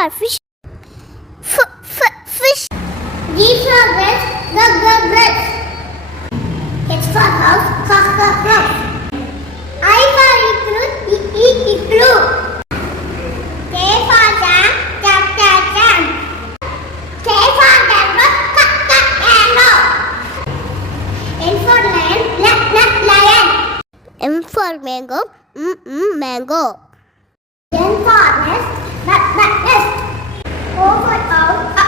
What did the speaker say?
for fish. Fish. G for grapes. Grapes. H for house. House. I for igloo. J for jam. Jam. K for camel. Camel. L for lion. Lion. M for mango. Mango. N for nest. Nest. O for owl.